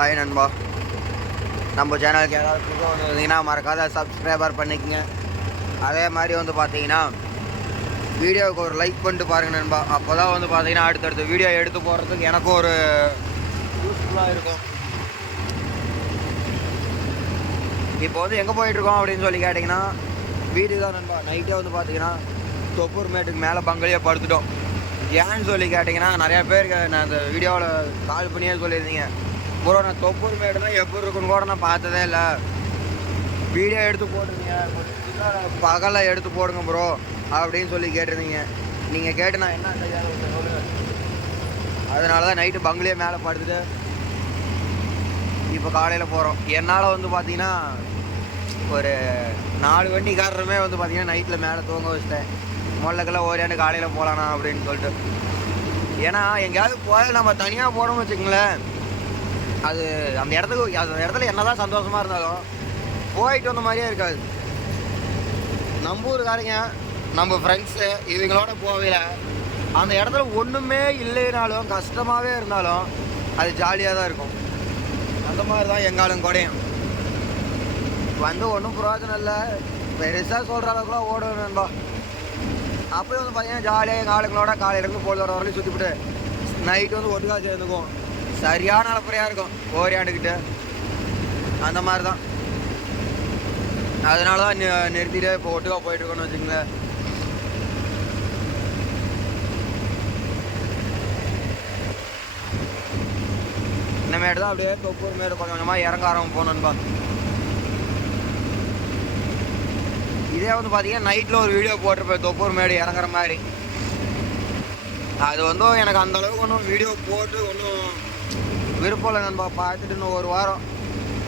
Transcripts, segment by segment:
Hi நண்பா. நம்ம சேனலுக்கு ஏதாவது புதுசாக வந்து வந்தீங்கன்னா மறக்காத சப்ஸ்கிரைபர் பண்ணிக்கங்க. அதே மாதிரி வந்து பார்த்தீங்கன்னா வீடியோவுக்கு ஒரு லைக் பண்ணிட்டு பாருங்க நண்பா. அப்போ தான் வந்து பார்த்தீங்கன்னா அடுத்தடுத்த வீடியோ எடுத்து போடுறதுக்கு எனக்கும் ஒரு யூஸ்ஃபுல்லாக இருக்கும். இப்போ வந்து எங்கே போயிட்டுருக்கோம் அப்படின்னு சொல்லி கேட்டிங்கன்னா வீடு தான் நண்பா நைட்டே வந்து பார்த்தீங்கன்னா தொப்பூர் மேட்டுக்கு மேலே பங்களியாக படுத்துட்டோம். ஏன்னு சொல்லி கேட்டிங்கன்னா நிறையா பேருக்கு நான் அந்த வீடியோவில் கால் பண்ணியே சொல்லியிருந்தீங்க. ப்ரோ நான் தொப்பூர் மேடுனா எப்படி இருக்குன்னு கூட நான் பார்த்ததே இல்லை. வீடியோ எடுத்து போட்டுருங்க பகலில் எடுத்து போடுங்க ப்ரோ அப்படின்னு சொல்லி கேட்டிருந்தீங்க. நீங்கள் கேட்டு நான் என்ன சொல்லுங்கள் அதனால தான் நைட்டு பங்களே மேலே படுத்துட்டு இப்போ காலையில் போகிறோம் என்னால் வந்து பார்த்தீங்கன்னா ஒரு நாலு வண்டிக்காரருமே வந்து பார்த்தீங்கன்னா நைட்டில் மேலே தூங்க வச்சிட்டேன். முதல்லக்கெல்லாம் ஓரியாண்டு காலையில் போகலாண்ணா அப்படின்னு சொல்லிட்டு. ஏன்னா எங்கேயாவது போய் நம்ம தனியாக போகிறோம்னு வச்சுக்கங்களேன். அது அந்த இடத்துக்கு அந்த இடத்துல என்னதான் சந்தோஷமாக இருந்தாலும் போயிட்டு வந்த மாதிரியே இருக்காது. நம்ம ஊருக்காரங்க நம்ம ஃப்ரெண்ட்ஸு இவங்களோட போகல. அந்த இடத்துல ஒன்றுமே இல்லைனாலும் கஷ்டமாகவே இருந்தாலும் அது ஜாலியாக தான் இருக்கும். அந்த மாதிரி தான் எங்காலும் குடையும். வந்து ஒன்றும் பிரயோஜனம் இல்லை. பெருசாக சொல்கிற அளவுக்குலாம் ஓடணும் நண்பா. அப்போ வந்து பார்த்தீங்கன்னா ஜாலியாக எங்கள் ஆளுங்களோட காலையிலேருந்து பொழுதோட வரலையும் சுற்றிவிட்டு நைட்டு வந்து ஒட்டுக்கா சேர்ந்துக்கும் சரியான அலப்பறையாக இருக்கும். ஓரியாண்டுக்கிட்ட அந்த மாதிரி தான் அதனால தான் நி- நிறுத்திட்டு இப்போ ஒட்டுக்கா போயிட்டு இருக்கோம்னு வச்சுங்களேன் இனிமேட்டு தான் அப்படியே தொப்பூர் மேடு கொஞ்சம் கொஞ்சமாக இறங்க ஆரம்பம் போகணுன்பா இதே வந்து பார்த்தீங்கன்னா நைட்டில் ஒரு வீடியோ போட்டிருப்பேன் தொப்பூர் மேடு இறங்குற மாதிரி. அது வந்து எனக்கு அந்த அளவுக்கு ஒன்றும் வீடியோ போட்டு ஒன்றும் விருப்பம் இல்லை நண்பா பார்த்துட்டு இன்னும் ஒரு வாரம்.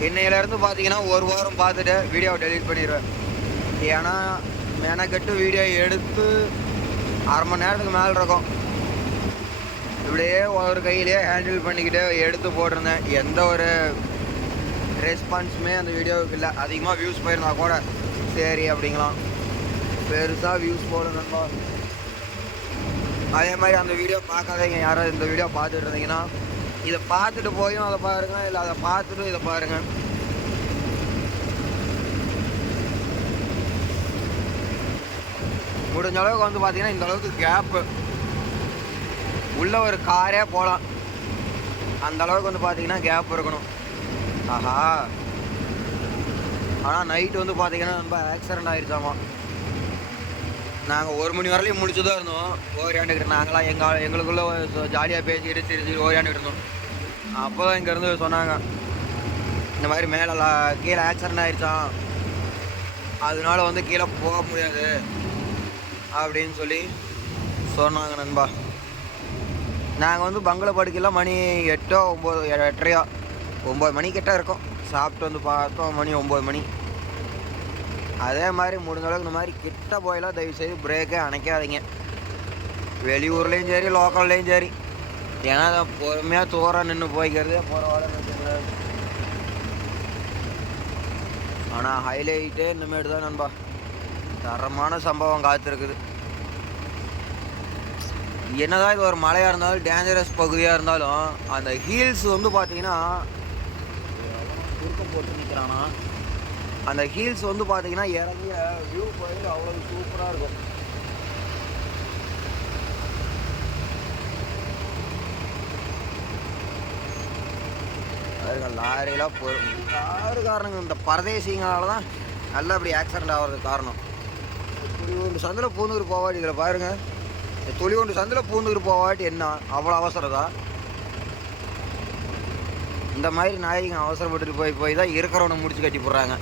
இன்னையிலேருந்து பார்த்தீங்கன்னா ஒரு வாரம் பார்த்துட்டு வீடியோவை டெலீட் பண்ணிடுவேன். ஏன்னா மெனக்கெட்டு வீடியோ எடுத்து அரை மணி நேரத்துக்கு மேலே இருக்கும். இப்படியே ஒரு கையிலேயே ஹேண்டில் பண்ணிக்கிட்டு எடுத்து போட்டிருந்தேன். எந்த ஒரு ரெஸ்பான்ஸுமே அந்த வீடியோவுக்கு இல்லை. அதிகமாக வியூஸ் போயிருந்தா கூட சரி அப்படிங்களாம் பெருசாக வியூஸ் போட அதே மாதிரி அந்த வீடியோ பார்க்காதீங்க யாராவது இந்த வீடியோ பார்த்துட்டு இருந்தீங்கன்னா இதை பார்த்துட்டு போயும் அதை பாருங்க இல்லை அதை பார்த்துட்டும் இதை பாருங்க. முடிஞ்ச அளவுக்கு வந்து பார்த்தீங்கன்னா இந்த அளவுக்கு கேப்பு உள்ள ஒரு காரே போகலாம் அந்த அளவுக்கு வந்து பார்த்தீங்கன்னா கேப் இருக்கணும். ஆஹா. ஆனால் நைட்டு வந்து பார்த்தீங்கன்னா ரொம்ப ஆக்சிடென்ட் ஆயிடுச்சாமா நாங்கள் ஒரு மணி வரலையும் முடிச்சுதான் இருந்தோம். ஓரியாண்டுக்கிட்டு நாங்களாம் எங்கள் எங்களுக்குள்ளே ஜாலியாக பேசிக்கிட்டு சிரிச்சு ஓரியாண்டுக்கிட்டு இருந்தோம். அப்போ தான் இங்கேருந்து சொன்னாங்க இந்த மாதிரி மேலே கீழே ஆக்சிடென்ட் ஆயிடுச்சான் அதனால வந்து கீழே போக முடியாது அப்படின்னு சொல்லி சொன்னாங்க நண்பா. நாங்கள் வந்து பங்கள மணி எட்டோ ஒம்பது எட்டரையோ ஒம்பது மணிக்கிட்ட இருக்கோம். சாப்பிட்டு வந்து பார்த்தோம் மணி ஒம்பது மணி. அதே மாதிரி முடிஞ்ச அளவுக்கு இந்த மாதிரி கிட்ட போயெல்லாம் தயவு செய்து பிரேக்கே அணைக்காதீங்க. வெளியூர்லேயும் சரி லோக்கல்லையும் சரி. ஏன்னா அதை பொறுமையாக தூரம் நின்று போய்க்கிறது பரவாயில்ல ஆனால் ஹைலைட்டே இனிமேட்டு தான் நண்பா. தரமான சம்பவம் காத்திருக்குது. என்னதான் இது ஒரு மலையாக இருந்தாலும் டேஞ்சரஸ் பகுதியாக இருந்தாலும் அந்த ஹீல்ஸ் வந்து பார்த்தீங்கன்னா சுருக்கம் போட்டு நிற்கிறானா அந்த ஹீல்ஸ் வந்து பார்த்தீங்கன்னா இறங்கிய வியூ பாயிண்ட் அவ்வளோ சூப்பராக இருக்கும். பாருங்க லாரிலாம் போ யாரு காரணங்க இந்த பரதேசிங்களால தான் நல்லா இப்படி ஆக்சிடென்ட் ஆகிறதுக்கு காரணம். துளி ஒன்று சந்தில் பூந்தூர் போவாட்டி இதில் பாருங்க. இந்த துளி ஒன்று சந்தில் பூந்தூர் போவாட்டி என்ன? அவ்வளோ அவசரம் தான் இந்த மாதிரி நாய்ங்க அவசரப்பட்டுட்டு போய் போய் தான் இருக்கிறவனை முடிச்சு கட்டி போடுறாங்க.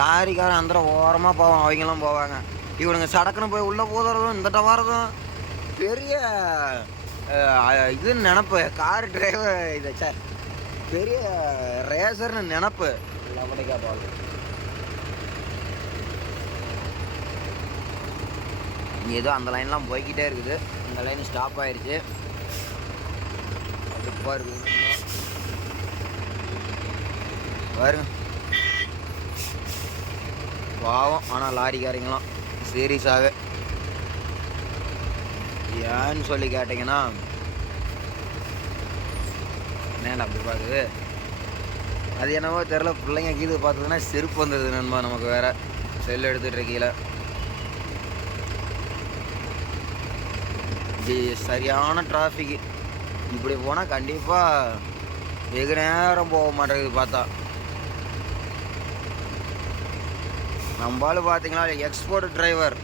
லாரிக்காரன் அந்த ஓரமாக போவான் அவங்கெல்லாம் போவாங்க. இவனுங்க சடக்குன்னு போய் உள்ளே போதுறதும் இந்த டவாரதும் பெரிய இதுன்னு நினப்பு. கார் டிரைவர் இது சே பெரிய ரேசர்னு நினப்பு. லவடிக்கா பால் ஏதோ அந்த லைன்லாம் போய்கிட்டே இருக்குது. இந்த லைன் ஸ்டாப் ஆயிடுச்சு அதுப்பா இருக்குது பாருங்க. பாவம். ஆனால் லாரிக்காரங்களாம் சீரியஸாகவே ஏன்னு சொல்லி கேட்டிங்கன்னா என்னடா அப்படி பார்க்குது அது என்னவோ தெரில பிள்ளைங்க கீழே பார்த்ததுன்னா செருப்பு வந்தது நண்பா நமக்கு வேற. செல் எடுத்துட்டு இருக்கீங்கள சரியான டிராஃபிக்கு இப்படி போனால் கண்டிப்பாக வெகு நேரம் போக மாட்டேங்குது பார்த்தா. நம்மளால பார்த்தீங்கன்னா எக்ஸ்போர்ட் டிரைவர்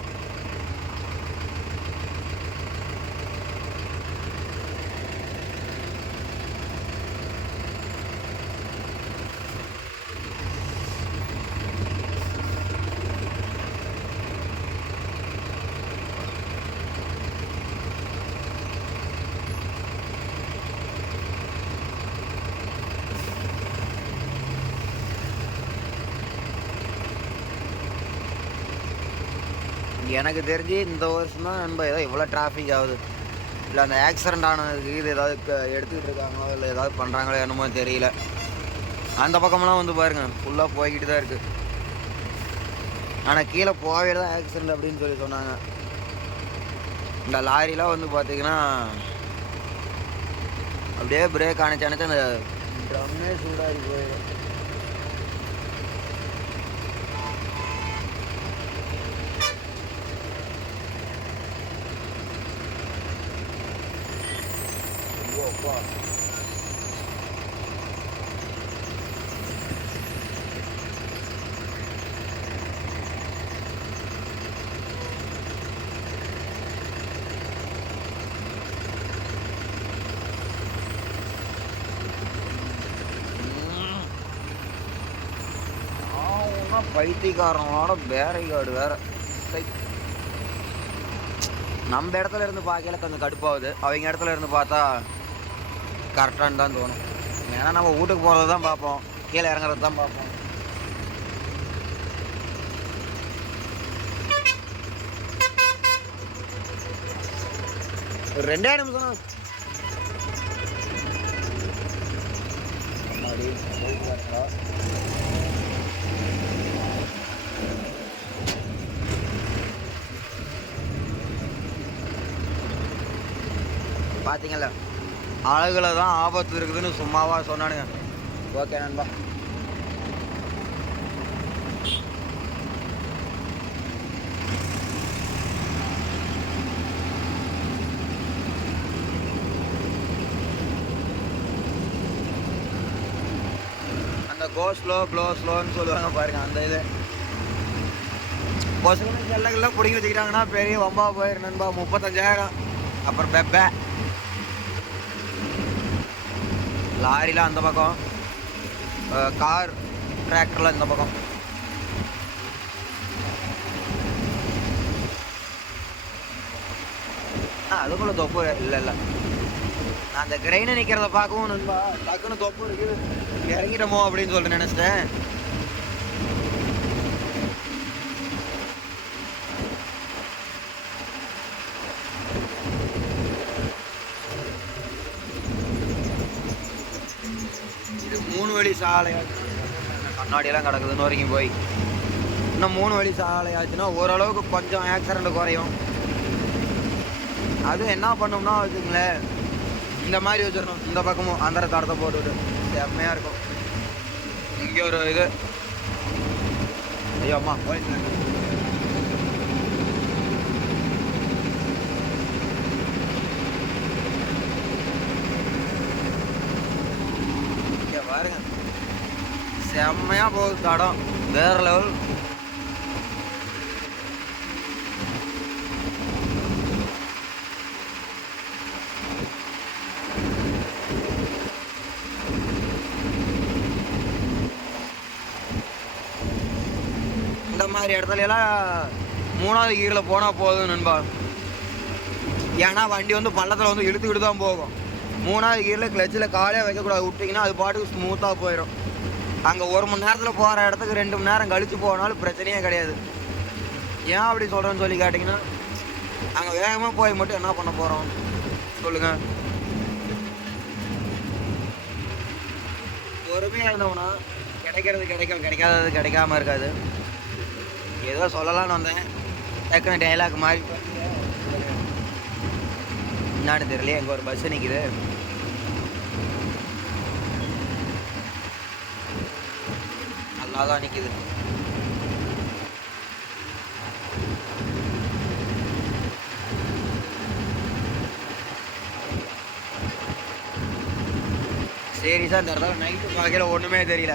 எனக்கு தெரிஞ்சு இந்த வருஷம் தான் நண்பா ஏதோ இவ்வளோ டிராஃபிக் ஆகுது. இல்லை அந்த ஆக்சிடென்ட் ஆனதுக்கு இது ஏதாவது எடுத்துக்கிட்டு இருக்காங்களோ இல்லை ஏதாவது பண்ணுறாங்களோ என்னமோ தெரியல. அந்த பக்கமெல்லாம் வந்து பாருங்கள் ஃபுல்லாக போய்கிட்டு தான் இருக்குது ஆனால் கீழே போகவே தான் ஆக்சிடென்ட் அப்படின்னு சொல்லி சொன்னாங்க. இந்த லாரிலாம் வந்து பார்த்திங்கன்னா அப்படியே பிரேக் அணைச்சு அணைச்சு அந்த ட்ரம்மே சூடாகி போயிடும் ஐயோ அப்பா ம். ஆவுன்னா பைத்தியக்காரனோட பேரைகாடு வேற. நம்ம இடத்துல இருந்து பார்க்கல கொஞ்சம் கடுப்பாகுது. அவங்க இடத்துல இருந்து பார்த்தா கரெக்டானு தான் தோணும். ஏன்னா நம்ம வீட்டுக்கு போகிறது தான் பார்ப்போம். கீழே இறங்குறது தான் பார்ப்போம். ரெண்டே நிமிஷம் முன்னாடி போயிட்டு வரட்டா? பார்த்தீங்களா அழகுல தான் ஆபத்து இருக்குதுன்னு சும்மாவா சொன்னானுங்க. ஓகே நண்பா. அந்த கோ ஸ்லோ க்ளோ ஸ்லோன்னு சொல்லுவாங்க பாருங்க அந்த இது. பசங்க எல்லாம் பிடிங்கி வச்சுக்கிட்டாங்கன்னா பெரிய ஒம்பா போயிரு நண்பா. முப்பத்தஞ்சாயிரம். அப்புறம் பெப்பை. லாரிலாம் அந்த பக்கம் கார் டிராக்டர்லாம் இந்த பக்கம். ஆ அதுக்குள்ள தொப்பு இல்லை இல்லை. நான் அந்த கிரெயினை நிற்கிறத பார்க்கவும் நண்பா டக்குன்னு தொப்பு இருக்குது. இறங்கிட்டோமோ அப்படின்னு சொல்லிட்டு நினச்சிட்டேன் இது மூணு வழி சாலை கண்ணாடியெல்லாம் கிடக்குதுன்னு வரைக்கும் போய். இன்னும் மூணு வழி சாலை ஆச்சுன்னா ஓரளவுக்கு கொஞ்சம் ஆக்சிடென்ட் குறையும். அது என்ன பண்ணோம்னா வச்சுங்களேன் இந்த மாதிரி வச்சிடணும். இந்த பக்கமும் அந்த தடத்தை போட்டுவிட்டு செம்மையாக இருக்கும். இங்கே ஒரு இது. ஐயோ அம்மா போலீஸ் இங்கே பாருங்க செம்மையாக போகுது தடம் வேற லெவல் இந்த மாதிரி இடத்துல எல்லாம் மூணாவது கீரில் போனால் போதும் நண்பா. ஏன்னா வண்டி வந்து பள்ளத்தில் வந்து இழுத்துக்கிட்டு தான் போகும். மூணாவது கீரில் கிளச்சில் காலே வைக்கக்கூடாது. விட்டிங்கன்னா அது பாட்டுக்கு ஸ்மூத்தாக போயிடும் அங்கே ஒரு மணி நேரத்தில் போகிற இடத்துக்கு ரெண்டு மணி நேரம் கழித்து போனாலும் பிரச்சனையே கிடையாது. ஏன் அப்படி சொல்கிறேன்னு சொல்லி கேட்டிங்கன்னா அங்கே வேகமாக போய் மட்டும் என்ன பண்ண போகிறோம் சொல்லுங்கள் பொறுமையாக இருந்தோம்னா கிடைக்கிறது கிடைக்கும் கிடைக்காதது கிடைக்காம இருக்காது. ஏதோ சொல்லலாம்னு வந்தேன். டக்குன்னு டைலாக் மாறி என்னன்னு தெரியல எங்கள் ஒரு பஸ்ஸு நிற்கிது நல்லா தான் நிற்கிது சரி சார் இந்த இடத்துல நைட்டு பார்க்கல ஒன்றுமே தெரியல.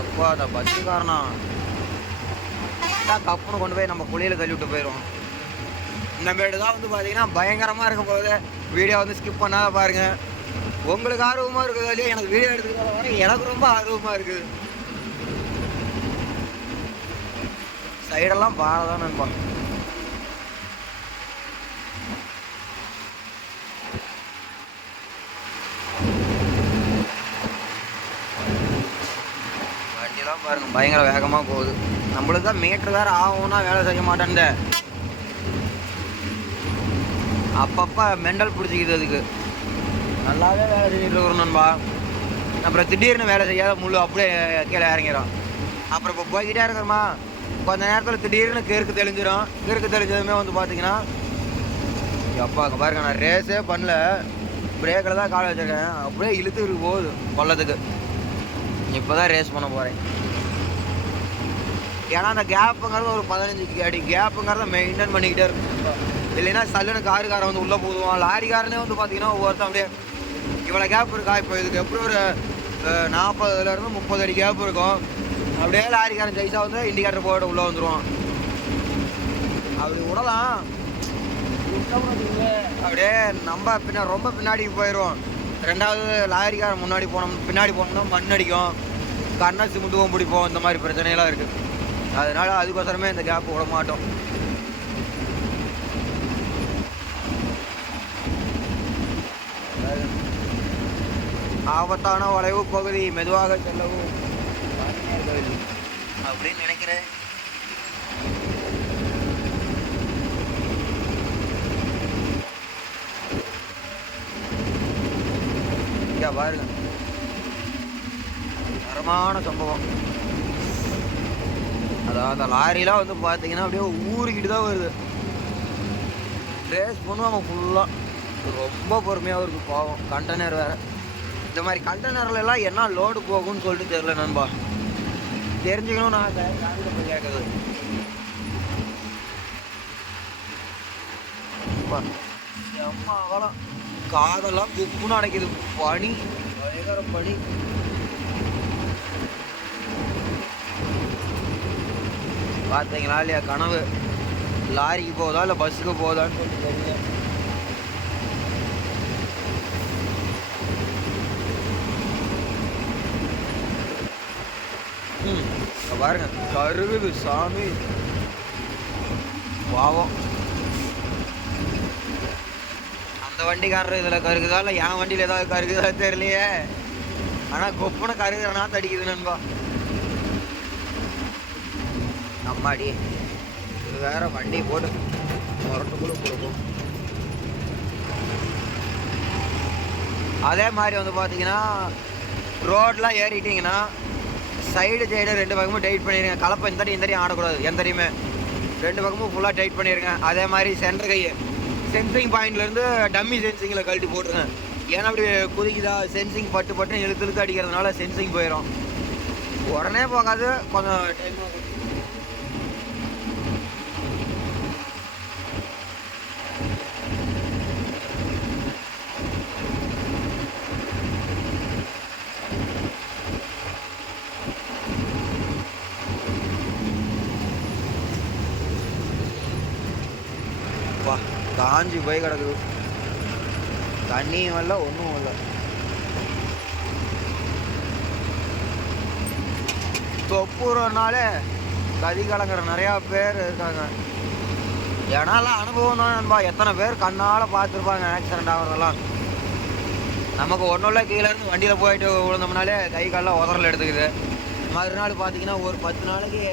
அப்பா அந்த பஸ்ஸுக்காரனா? கப்புன்னு கொண்டு போய் நம்ம குளியில் தள்ளி விட்டு போயிடுவோம். இந்த இடம் தான் வந்து பார்த்தீங்கன்னா பயங்கரமாக இருக்க போகுது வீடியோ வந்து ஸ்கிப் பண்ணாத பாருங்கள் உங்களுக்கு ஆர்வமாக இருக்குது இல்லையா? எனக்கு வீடியோ எடுத்துக்கிறத எனக்கு ரொம்ப ஆர்வமாக இருக்குது. சைடெல்லாம் பாறை தான் நண்பா. வண்டியெல்லாம் பாருங்க பயங்கர வேகமாக போகுது. நம்மளுக்கு தான் மீட்டர் வேறு ஆகும்னா வேலை செய்ய மாட்டேன் அப்பப்போ மெண்டல் பிடிச்சிக்கிது அதுக்கு. நல்லாவே வேலை செஞ்சுட்டு இருக்கிறோம் நண்பா. அப்புறம் திடீர்னு வேலை செய்யாத முள்ளு அப்படியே கீழே இறங்கிடும் அப்புறம் இப்போ போய்கிட்டே இருக்கிறோமா? கொஞ்ச நேரத்தில் திடீர்னு கிறுக்கு தெளிஞ்சிடும் கிறுக்கு தெளிஞ்சதுமே வந்து பார்த்தீங்கன்னா அப்பா அங்கே பாருங்க நான் ரேஸே பண்ணல. பிரேக்கில் தான் காலை வச்சிருக்கேன். அப்படியே இழுத்துக்கிட்டு போகுது கொல்லத்துக்கு இப்போ தான் ரேஸ் பண்ண போகிறேன் ஏன்னா அந்த கேப்புங்கிறது ஒரு பதினஞ்சு அடி கேப்புங்கிறத மெயின்டைன் பண்ணிக்கிட்டே இருக்கும் இல்லைன்னா சல்லுன்னு காருக்காரன் வந்து உள்ளே போதுவான் லாரிக்காரனே வந்து பார்த்தீங்கன்னா ஒவ்வொருத்தன் அப்படியே இவ்வளோ கேப் இருக்கா? இப்போ இதுக்கு எப்படி ஒரு நாற்பதுலேருந்து முப்பது அடி கேப் இருக்கும். அப்படியே லாரிக்காரன் ஜெயிச்சா வந்து இண்டிகேட்டர் போட்டு உள்ளே வந்துடுவான் அப்படி விடலாம். அப்படியே நம்ம பின்னா ரொம்ப பின்னாடி போயிடுவோம் ரெண்டாவது லாரிக்காரன் முன்னாடி போனோம் பின்னாடி போனோம்னா மண் அடிக்கும். கண்ணை சிமுட்டுவோம் பிடிப்போம். இந்த மாதிரி பிரச்சனையெல்லாம் இருக்குது அதனால் அதுக்கோசரமே இந்த கேப் விட மாட்டோம். ஆபத்தான வளைவு பகுதி மெதுவாக செல்லவும் அப்படின்னு நினைக்கிறேன். இங்க பாருங்க. தரமான சம்பவம். அதாவது அந்த லாரிலாம் வந்து பார்த்தீங்கன்னா அப்படியே ஊறிக்கிட்டு தான் வருது. ரேஸ் பண்ணுவாங்க ஃபுல்லாக ரொம்ப பொறுமையாக இருக்கும் பாவம். கண்டெய்னர் வேறு. இந்த மாதிரி கண்டெய்னர்ல எல்லாம் என்ன லோடு போகும்னு சொல்லிட்டு தெரியல நண்பா. தெரிஞ்சுக்கணும் நான் காலையில் போய் கேட்குறது. அப்பா, காதெல்லாம் குப்புன்னு அடைக்குது. பனி பயங்கர பனி. பார்த்தீங்களா இல்லையா கனவு? லாரிக்கு போகுதா இல்லை பஸ்ஸுக்கு போகுதான்னு சொல்லிட்டு தெரியல. பாருங்க கருகுது சாமி. பாவம். அந்த வண்டிக்காரர் இதில் கருகுதா இல்லை என் வண்டியில் ஏதாவது கருகுதா தெரியலையே. ஆனால் கொப்புன கருகுறனா தடிக்குது நண்பா. அம்மாடி இது வேற வண்டி போட்டு முரட்டுக்குள்ள கொடுக்கும். அதே மாதிரி வந்து பார்த்தீங்கன்னா ரோட்லாம் ஏறிட்டீங்கன்னா சைடு சைடு ரெண்டு பக்கமும் டைட் பண்ணிடுங்க கலப்பை இந்த இந்த ஆடக்கூடாது. எந்த அடியுமே ரெண்டு பக்கமும் ஃபுல்லாக டைட் பண்ணிடுங்க அதே மாதிரி சென்டர் கை சென்சிங் பாயிண்ட்லேருந்து டம்மி சென்சிங்கில் கழட்டி போட்டுருங்க. ஏன்னா அப்படி குதிக்குதா சென்சிங் பட்டு பட்டு இழுத்து இழுத்து அடிக்கிறதுனால சென்சிங் போயிடும் உடனே போகாது. கொஞ்சம் டைம் அப்பா காஞ்சி போய் கிடக்குது. தண்ணியும் இல்லை ஒன்றும் இல்லை. தொப்புறனாலே கதி கலங்குற நிறையா பேர் இருக்காங்க. ஏன்னாலாம் அனுபவம் தான் நண்பா. எத்தனை பேர் கண்ணால் பார்த்துருப்பாங்க ஆக்சிடென்ட் ஆகிறதெல்லாம். நமக்கு ஒன்றும் இல்லை கீழே இருந்து வண்டியில் போயிட்டு விழுந்தோம்னாலே கை காலெலாம் உதறல் எடுத்துக்குது. மறுநாள் பார்த்தீங்கன்னா ஒரு பத்து நாளைக்கு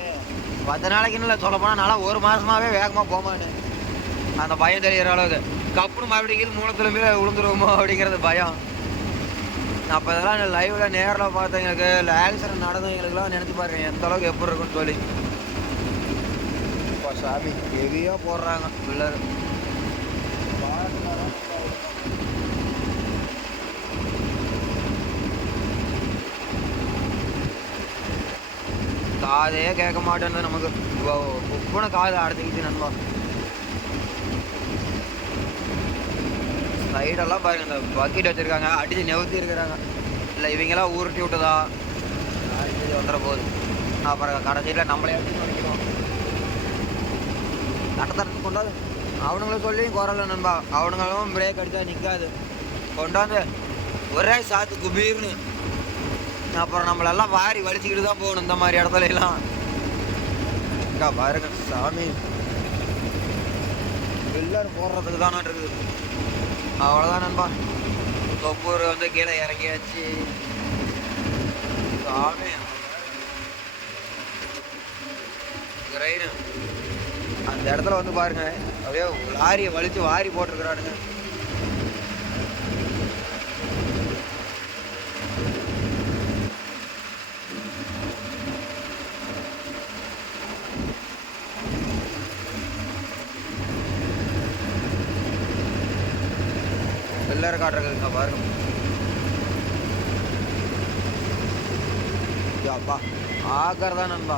பத்து நாளைக்குன்னு இல்லை சொல்ல போனால் ஒரு மாதமாகவே வேகமாக போமான்னு அந்த பயம் தெரிகிற அளவுக்கு. கப்புனு மறுபடியும் கீழ் மூணத்துல மேலே விழுந்துருவோமோ அப்படிங்கிறது பயம். அப்போ இதெல்லாம் லைவில் நேரில் பார்த்தவங்களுக்கு இல்லை ஆக்சிடென்ட் நடந்தவங்களுக்குலாம் நினச்சி பாருங்க எந்த அளவுக்கு எப்படி இருக்குன்னு சொல்லி. இப்போ சாமி ஹெவியாக போடுறாங்க பிள்ளர் காதே கேட்க மாட்டேன்னு நமக்கு. உப்புன காது அடைச்சிக்கிச்சு நண்பா. சைடெல்லாம் பாருங்க இந்த பக்கெட் வச்சிருக்காங்க. அடிச்சு நெவுத்தி இருக்கிறாங்க. இல்லை இவங்கெல்லாம் உருட்டி விட்டதா? அடிச்சு வந்துட போகுது. அப்புறம் கடைசியில் நம்மளே அடிச்சு நினைக்கிறோம் கட்டத்தரத்து கொண்டாது அவனுங்கள சொல்லி குரல நண்பா. அவனுங்களும் பிரேக் அடித்தா நிற்காது கொண்டாந்து ஒரே சாத்து குபீர்னு. அப்புறம் நம்மளெல்லாம் வாரி வலிச்சுக்கிட்டு தான் போகணும் இந்த மாதிரி இடத்துல எல்லாம் பாருங்க சாமி. எல்லாரும் போடுறதுக்கு தானே இருக்குது. அவ்வளோதான் நண்பா. தொப்பூர் வந்து கீழே இறங்கியாச்சு. சாமி. கிரைனு அந்த இடத்துல வந்து பாருங்க அப்படியே லாரியை வலிச்சு வாரி போட்டிருக்கிறானுங்க. பில்லர் காட்டுறதுங்க பாருங்க. அப்பா ஆக்கறதா நண்பா.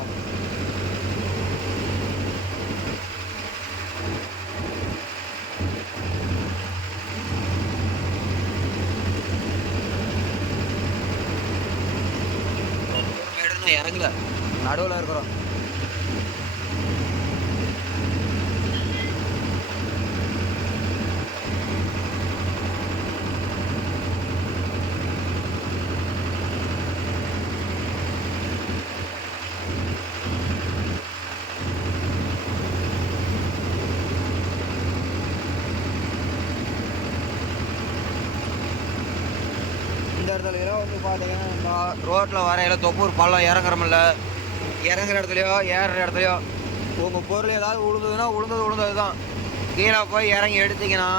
இறங்கல நடுவில் இருக்கிறோம். இந்த எல்லாம் வந்து பார்த்தீங்கன்னா ரோட்டில் வரையில தொப்பூர் பள்ளம் இறங்குறமில்ல. இறங்குற இடத்துலையோ ஏறுற இடத்துலையோ உங்கள் பொருள் ஏதாவது விழுந்ததுன்னா விழுந்தது விழுந்தது தான் கீழே போய் இறங்கி எடுத்தீங்கன்னா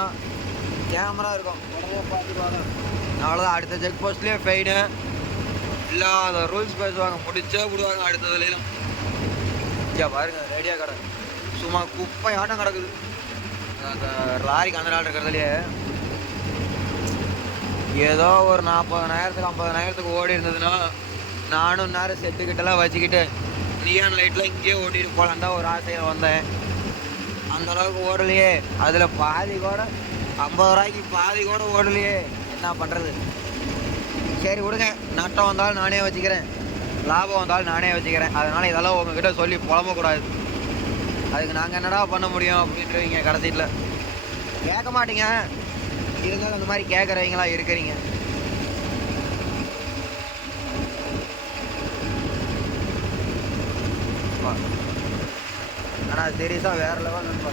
கேமரா இருக்கும். உடனே பார்த்துக்குவாங்க அவ்வளோதான் அடுத்த செக் போஸ்ட்லேயே ஃபெயினு இல்லாத ரூல்ஸ் பேசுவாங்க. முடிச்சே விடுவாங்க அடுத்ததுலாம் ஐயா பாருங்க ரெடியாக கடை. சும்மா குப்பை ஆட்டம் கிடக்குது. அந்த லாரிக்கு அந்த நாள் இருக்கிறதுலையே ஏதோ ஒரு நாற்பதனாயிரத்துக்கு ஐம்பதனாயிரத்துக்கு ஓடி இருந்ததுன்னா நானும் நேரம் செட்டுக்கிட்டலாம் வச்சுக்கிட்டு நியான் லைட்டில் இங்கேயே ஓட்டிட்டு போகலான் தான் ஒரு ஆசையில் வந்தேன். அந்த அளவுக்கு ஓடலையே. அதில் பாதி கூட ஐம்பது ரூபாய்க்கு பாதி கூட ஓடலையே. என்ன பண்ணுறது சரி விடுங்க. நட்டம் வந்தாலும் நானே வச்சுக்கிறேன். லாபம் வந்தாலும் நானே வச்சுக்கிறேன். அதனால் இதெல்லாம் உங்ககிட்ட சொல்லி புலம்பக்கூடாது. அதுக்கு நாங்கள் என்னடா பண்ண முடியும் அப்படின்றீங்க கடைசியில். கேட்க மாட்டீங்க. இருந்தாலும் அந்த மாதிரி கேட்குறவங்களா இருக்கிறீங்க. ஆனால் சீரியஸாக வேற லெவல் நண்பா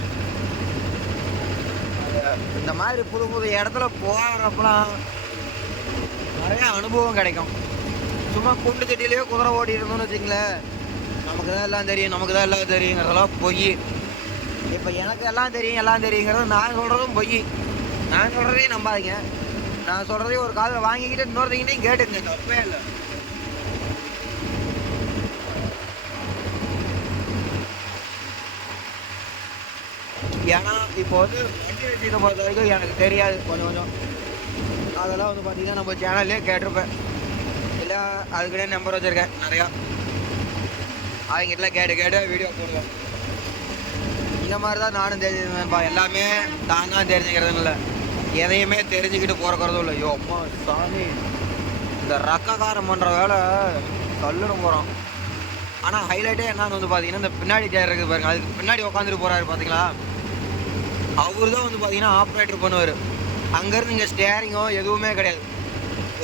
இந்த மாதிரி புது புது இடத்துல போகிறப்பலாம் நிறைய அனுபவம் கிடைக்கும். சும்மா குண்டு செட்டிலேயே குதிரை ஓடி இருந்தோம்னு வச்சுங்களேன் நமக்கு தான் எல்லாம் தெரியும் நமக்கு தான் எல்லாம் தெரியுங்கிறதெல்லாம் பொய். இப்போ எனக்கு எல்லாம் தெரியும் எல்லாம் தெரியுங்கிறது நான் சொல்கிறதும் பொய். நான் சொல்கிறதையும் நம்பாதீங்க. நான் சொல்கிறதையும் ஒரு காதில் வாங்கிக்கிட்டு இன்னொருத்தையும் கேட்டுங்க தப்பே இல்லை. ஏன்னா இப்போ வந்து வண்டி விஷயத்தை பொறுத்த வரைக்கும் எனக்கு தெரியாது. கொஞ்சம் கொஞ்சம். அதெல்லாம் வந்து பார்த்தீங்கன்னா நம்ம சேனல்லே கேட்டிருப்பேன். இல்லை அதுக்கிட்டே நம்பர் வச்சுருக்கேன் நிறையா. அவங்ககிட்டலாம் கேட்டு கேட்டு வீடியோ போடுவேன். இந்த மாதிரி தான் நானும் தெரிஞ்சுருந்தேன்ப்பா எல்லாமே தான் தான் தெரிஞ்சுக்கிறதுன்னு இல்லை எதையுமே தெரிஞ்சுக்கிட்டு பிறக்கிறதும் இல்லை. ஐயோ அம்மா சாமி. இந்த ரக்ககாரம் பண்ணுற வேலை தள்ளுன்னு போகிறோம் ஆனால் ஹைலைட்டே என்னன்னு வந்து பார்த்தீங்கன்னா இந்த பின்னாடி டயர் இருக்குது பாருங்க. அதுக்கு பின்னாடி உட்காந்துட்டு போகிறாரு பார்த்தீங்களா அவர் தான் வந்து பார்த்தீங்கன்னா ஆப்ரேட்டர் பண்ணுவார். அங்கேருந்து இங்கே ஸ்டேரிங்கோ எதுவுமே கிடையாது.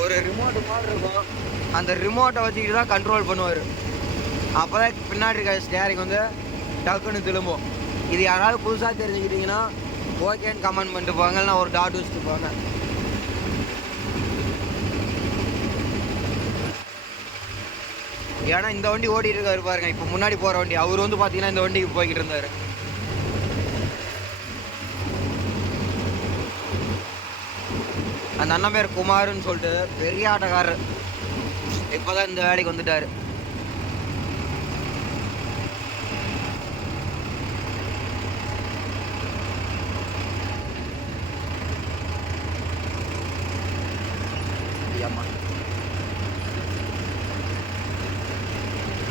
ஒரு ரிமோட்டு மாதிரி இருக்கும். அந்த ரிமோட்டை வச்சுக்கிட்டு தான் கண்ட்ரோல் பண்ணுவார். அப்போ தான் பின்னாடி இருக்க ஸ்டேரிங் வந்து டக்குன்னு திரும்பும். இது யாராவது புதுசாக தெரிஞ்சுக்கிட்டிங்கன்னா ஓகேன்னு கமெண்ட் பண்ணிட்டு போங்க. நான் ஒரு டாட் வச்சுட்டு போங்க ஏன்னா இந்த வண்டி ஓடிட்டு இருக்காரு பாருங்க. இப்போ முன்னாடி போகிற வண்டி. அவர் வந்து பார்த்தீங்கன்னா இந்த வண்டிக்கு போய்கிட்டு இருந்தார். அந்த அண்ணன் பேர் குமாருன்னு சொல்லிட்டு பெரிய ஆட்டக்காரர். இப்போதான் இந்த வேலைக்கு வந்துட்டார்.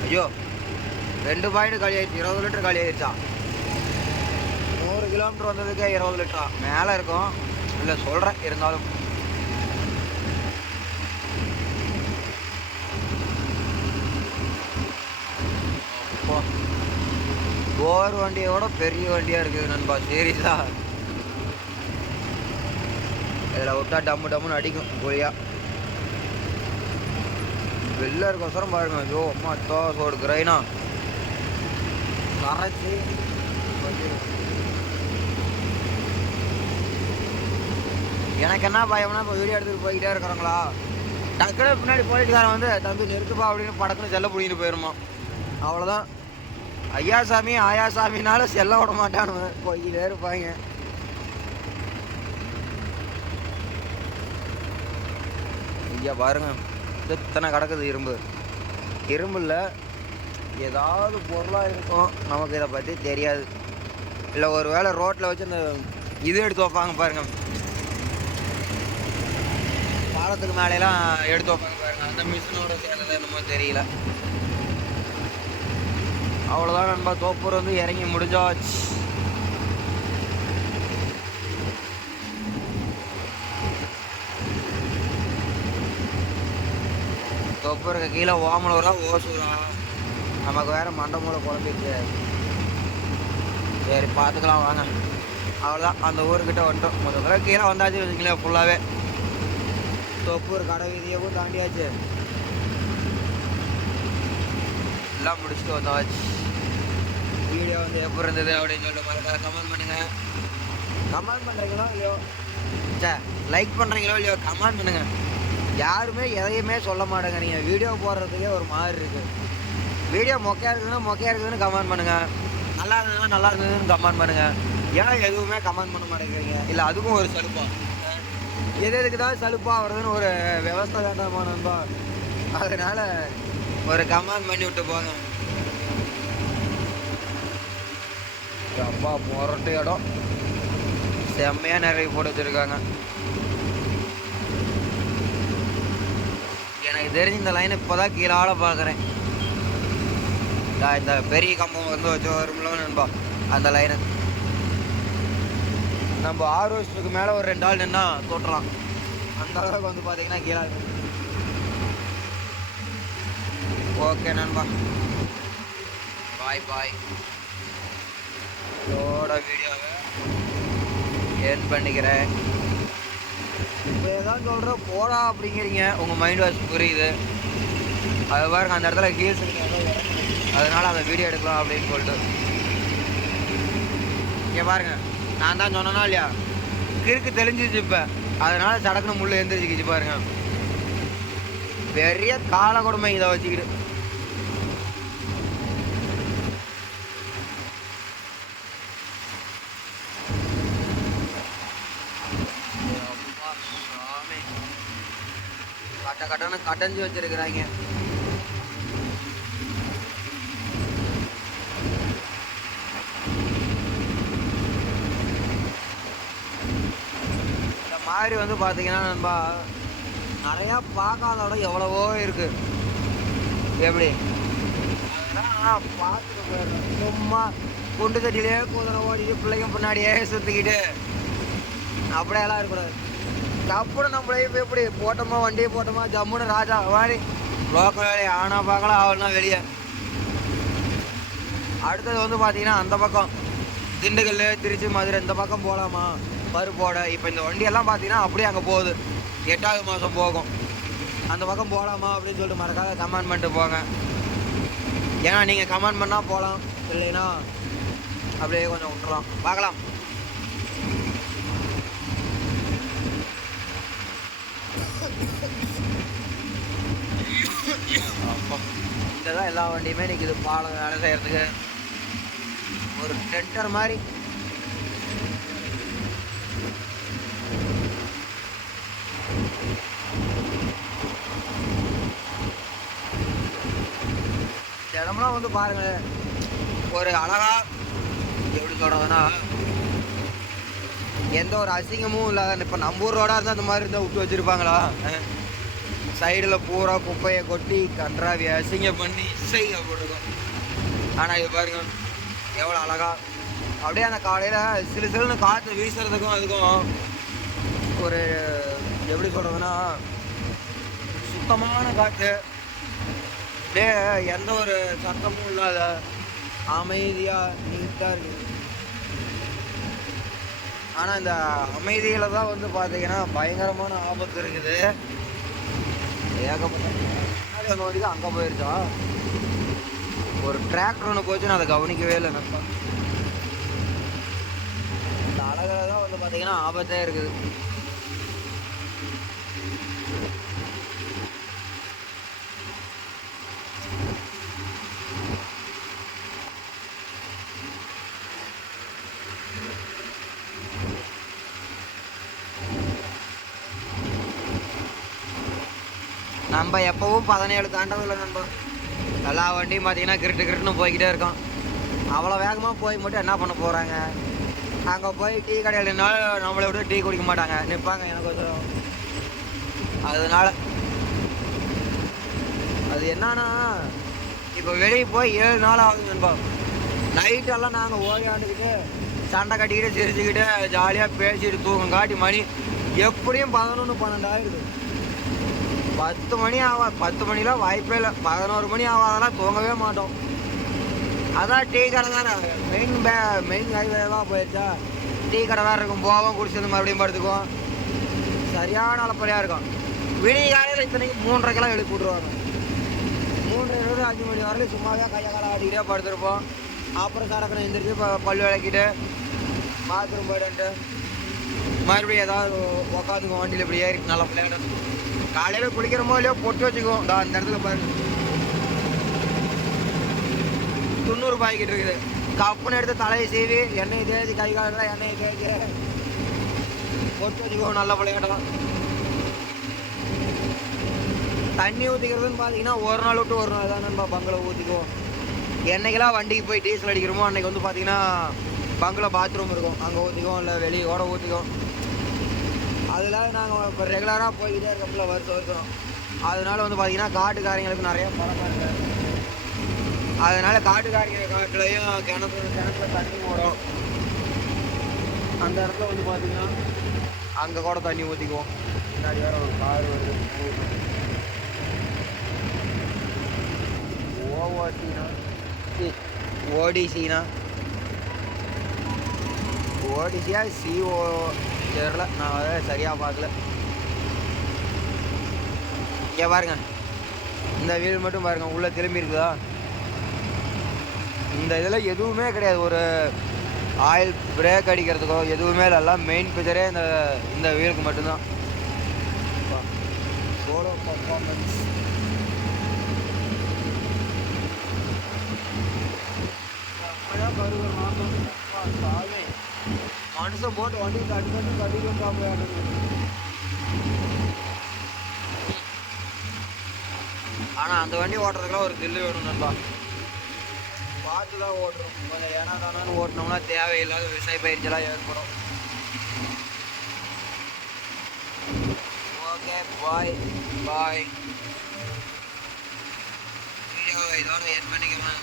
ஐயோ ரெண்டு பாயிண்ட் காலி ஆயிடுச்சு இருபது லிட்டர் காலி ஆயிடுச்சா நூறு கிலோமீட்டர் வந்ததுக்கே இருபது லிட்டரா? மேலே இருக்கும். இல்லை சொல்கிறேன் இருந்தாலும். அப்பா. போர் வண்டியோட பெரிய வண்டியாக இருக்குது நண்பா. சீரியஸா. இதில் விட்டா டம்மு டம்முன்னு அடிக்கும் கோழியாக வெளில இருக்கோசரம் பாருங்க. ஐயோ அம்மா அத்தா சோடு கிரைனா கரைச்சி எனக்கு என்ன பயம்னா இப்போ வீடியோ எடுத்துகிட்டு போய்கிட்டே இருக்கிறாங்களா? டக்குனு பின்னாடி போலீஸ்காரன் வந்து தம்பி நிறுத்துப்பா அப்படின்னு படக்குன்னு செல்ல பிடிக்கிட்டு போயிருமா அவ்வளோதான் ஐயா சாமி ஆயா சாமினால செல்ல விட மாட்டானுங்க. போய்கிட்டே இருப்பாங்க. ஐயா பாருங்க. எத்தனை கிடக்குது இரும்பு? இரும்புல ஏதாவது பொருளாக இருக்கும். நமக்கு இதை பற்றி தெரியாது. இல்லை ஒரு வேளை ரோட்டில் வச்சு அந்த இது எடுத்து வைப்பாங்க பாருங்க. பாலத்துக்கு மேலேலாம் எடுத்து வைப்பாங்க பாருங்க. அந்த மிஷினோட சேர்ந்தது என்னமோ தெரியல. அவ்வளோதான் நண்பா. தோப்பூர் வந்து இறங்கி முடிஞ்சாச்சு. தொப்பருக்கு கீழே ஓமலூரா ஓசூரா நமக்கு வேற மண்டை மூளை குழம்பிட்டு சரி பார்த்துக்கலாம் வாங்க. அவ்வளோதான் அந்த ஊருக்கிட்ட வந்துட்டோம். முதல்ல கீழே வந்தாச்சு வச்சுங்களேன் ஃபுல்லாகவே தொப்பூர் கடை வீதியவும் தாண்டியாச்சு. எல்லாம் முடிச்சுட்டு வந்தாச்சு. வீடியோ வந்து எப்படி இருந்தது அப்படின்னு சொல்லிட்டு மறக்காத கமெண்ட் பண்ணுங்கள் கமெண்ட் பண்ணுறீங்களோ இல்லையோ? சே லைக் பண்ணுறீங்களோ இல்லையோ கமெண்ட் பண்ணுங்க. யாருமே எதையுமே சொல்ல மாட்டேங்க. நீங்கள் வீடியோ போடுறதுக்கே ஒரு மாதிரி இருக்குது வீடியோ மொக்கையாக இருக்குதுன்னா மொக்கையாக இருக்குதுன்னு கமெண்ட் பண்ணுங்கள் நல்லா இருந்ததுன்னா நல்லா இருந்ததுன்னு கமெண்ட் பண்ணுங்கள் ஏன் எதுவுமே கமெண்ட் பண்ண மாட்டேங்கிறீங்க? இல்லை அதுக்கும் ஒரு சலுப்பாக எது எதுக்கு தான் சலுப்பாக வருதுன்னு ஒரு விவசாய வேண்டாமா நண்பா. அதனால் ஒரு கமெண்ட் பண்ணி விட்டு போங்க. அப்பா புரட்டு இடம். செம்மையாக நிறைய போட்டு வச்சுருக்காங்க. எனக்கு தெரிஞ்ச இந்த லைன் இப்போ தான் கீழால பார்க்குறேன். இந்த பெரிய கம்பம் வந்து வச்சு வரும்ல நண்பா அந்த லைனு நம்ம ஆறு வருஷத்துக்கு மேலே ஒரு ரெண்டு ஆள் நின்னா தோட்டலாம் அந்த அளவுக்கு வந்து பார்த்தீங்கன்னா கீழே ஓகே நண்பா. பாய் பாய் இதோட வீடியோவை ஏன் பண்ணிக்கிறேன். இப்போ ஏதாவது சொல்கிற போடா அப்படிங்கிறீங்க. உங்கள் மைண்ட் வாஷ் புரியுது. அது பாருங்க அந்த இடத்துல ஹீல்ஸ் அதனால் அந்த வீடியோ எடுக்கலாம் அப்படின்னு சொல்லிட்டு. இங்கே பாருங்க நான் தான் சொன்னேன்னா இல்லையா? கிறுக்கு தெளிஞ்சிச்சு இப்போ. அதனால் சடக்குன்னு முள்ளு எந்திரிச்சிக்கிச்சு பாருங்க. பெரிய கால கொடுமை இதை வச்சுக்கிட்டு அப்பா சாமி. கட்ட கட்டணம் கடைஞ்சி வச்சிருக்கிறாங்க. இந்த மாதிரி வந்து பார்த்தீங்கன்னா நண்பா நிறையா பார்க்காத இடம் எவ்வளவோ இருக்கு. எப்படி? பார்த்துட்டு சும்மா குண்டு தட்டிலே குதிரை ஓடிட்டு பிள்ளைங்க பின்னாடியே சுற்றிக்கிட்டு அப்படியெல்லாம் இருக்கக்கூடாது. கப்புனு நம்ம லைஃப் எப்படி? போட்டோமா வண்டியை போட்டோமா? ஜம்முன்னு ராஜா மாதிரி லோக்கல் வேலையை ஆனால் பார்க்கலாம் ஆகலனா வெளியே. அடுத்தது வந்து பார்த்தீங்கன்னா அந்த பக்கம். திண்டுக்கல் திருச்சி மதுரை இந்த பக்கம் போகலாமா பருப்போட இப்போ இந்த வண்டியெல்லாம் பார்த்தீங்கன்னா அப்படியே அங்கே போகுது. எட்டாவது மாதம் போகும். அந்த பக்கம் போகலாமா அப்படின்னு சொல்லிட்டு மறக்காத கமெண்ட் பண்ணிட்டு போங்க. ஏன்னா நீங்கள் கமெண்ட் பண்ணால் போகலாம் இல்லைன்னா அப்படியே கொஞ்சம் விட்டுறலாம். பார்க்கலாம். இங்கே தான் எல்லா வண்டியுமே நிற்கிது பாலம் வேலை செய்கிறதுக்கு ஒரு டெண்டர் மாதிரி. இடம்லாம் வந்து பாருங்க. ஒரு அழகா எப்படி சொல்றதுன்னா எந்த ஒரு அசிங்கமும் இல்லாத இப்போ நம்ம ஊர் ரோடாக இருந்தால் அந்த மாதிரி இருந்தால் விட்டு வச்சிருப்பாங்களா? சைடில் பூரா குப்பையை கொட்டி கன்றாவி அசிங்கம் பண்ணி இசைங்க போட்டுக்கும். ஆனால் இது பாருங்க எவ்வளோ அழகா. அப்படியே அந்த காலையில் சிலு சிறுனு காற்று வீசுறதுக்கும் அதுக்கும் ஒரு எப்படி சொல்கிறதுன்னா சுத்தமான காற்று அப்படியே எந்த ஒரு சத்தமும் இல்லாத அமைதியாக நீட்டாக இருக்குது ஆனால் இந்த அமைதியில் தான் வந்து பார்த்தீங்கன்னா பயங்கரமான ஆபத்து இருக்குது. ஏகப்பட்ட அந்த வண்டி அங்கே போயிருச்சா ஒரு டிராக்டர் ஒன்று போச்சு நான் அதை கவனிக்கவே இல்லை நட்பா இந்த அழகில் தான் வந்து பார்த்தீங்கன்னா ஆபத்தே இருக்குது. நம்ம எப்போவும் பதினேழு தாண்டதில்லை நண்பா. எல்லா வண்டியும் பார்த்தீங்கன்னா கிரிட்டு கிரிட்டுன்னு போய்கிட்டே இருக்கோம். அவ்வளோ வேகமாக போய் மட்டும் என்ன பண்ண போகிறாங்க அங்கே போய் டீ கடையில் நம்மளை விட டீ குடிக்க மாட்டாங்க. நிற்பாங்க எனக்கு கொஞ்சம் அதனால. அது என்னன்னா இப்போ வெளியே போய் ஏழு நாள் ஆகுது நண்பா. நைட்டெல்லாம் நாங்கள் ஓடியாண்டுக்கிட்டு சண்டை கட்டிக்கிட்டு சிரிச்சுக்கிட்டு ஜாலியாக பேசிட்டு தூக்கம் காட்டி மணி எப்படியும் பதினொன்று பன்னெண்டு ஆகிடுது பத்து மணி ஆவா பத்து மணிலாம் வாய்ப்பே இல்லை. பதினோரு மணி ஆகாதெல்லாம் தூங்கவே மாட்டோம். அதான் டீ கடை தானே. மெயின் பே மெயின் ஹைவேவாக போயிடுச்சா டீ கடை வேறு இருக்கும். போவோம் குடிச்சிருந்து மறுபடியும் படுத்துக்குவோம். சரியான அளப்பறையாக இருக்கும். விடிய காலையில் இத்தனைக்கு மூன்றரைக்கெல்லாம் எழுப்பி விட்ருவாங்க மூன்றரை இருபது அஞ்சு மணி வரைக்கும் சும்மாவே கையை காலை ஆடிக்கிட்டே படுத்துருப்போம். அப்புறம் சரக்கனை எந்திரிச்சு இப்போ பல் விளக்கிட்டு பாத்ரூம் போயிட்டு மறுபடியும் ஏதாவது உட்காந்துக்குவோம் வண்டியில் இப்படி ஏறி நல்லா விளையாடணும் காலையில் குளிக்கிறோமோ இல்லையோ பொட்டு வச்சுக்குவோம் இந்த அந்த இடத்துல பாருங்க. தொண்ணூறு பாய்கிட்டு இருக்குது. கப்புன்னு எடுத்து தலையை சீவி எண்ணெய் தேய்ச்சி கை காலெல்லாம் எண்ணெய் தேய்ச்சி பொட்டு வச்சுக்குவோம் நல்ல விளையாடலாம் தண்ணி ஊற்றிக்கிறதுன்னு பார்த்தீங்கன்னா ஒரு நாள் விட்டு ஒரு நாள் தான் நண்பா பங்கில் ஊற்றிக்குவோம் என்னைக்கெல்லாம் வண்டிக்கு போய் டீசல் அடிக்கிறோமோ அன்றைக்கி வந்து பார்த்தீங்கன்னா பங்கில் பாத்ரூம் இருக்கும். அங்கே ஊற்றிக்குவோம் இல்லை வெளியே கூட ஊற்றிக்குவோம் அதில் நாங்கள் இப்போ ரெகுலராக போய்கிட்டே இருக்கோம்ல வருஷம் வருஷம். அதனால வந்து பார்த்தீங்கன்னா காட்டுக்காரங்களுக்கு நிறைய பழக்கம் இருக்கு அதனால காட்டுக்காரங்க காட்டுலையும் கிணத்துல கிணத்துல தண்ணி ஓடும். அந்த இடத்துல வந்து பார்த்தீங்கன்னா அங்கே கூட தண்ணி ஊற்றிக்குவோம் முன்னாடி வேறு ஒரு கார் வருது. ஓஓசினா ஓடிசினா ஓடிசியா சிஓ தெரில நான் அதை சரியாக பார்க்கல. இங்கே பாருங்க. இந்த வீல் மட்டும் பாருங்க. உள்ளே திரும்பி இருக்குதா? இந்த இதில் எதுவுமே கிடையாது. ஒரு ஆயில் பிரேக் அடிக்கிறதுக்கோ எதுவுமே இல்லை. மெயின் பிக்சரே இந்த இந்த வீலுக்கு மட்டும்தான். சோலோ பர்ஃபார்மன்ஸ் மனுஷன் போட்டு வண்டி தட்டு தட்டு கட்டிக்கும் பார்ப்பேன் ஆனால் அந்த வண்டி ஓட்டுறதுக்குலாம் ஒரு தில்லு வேணும் நண்பா. பார்த்து தான் ஓட்டுறோம். கொஞ்சம் ஏனா தானான்னு ஓட்டினோம்னா தேவையில்லாத விவசாய பயிற்சியெல்லாம் ஏற்படும். ஓகே பாய் பாய். வீடியோ இதோட எட் பண்ணிக்கலாம்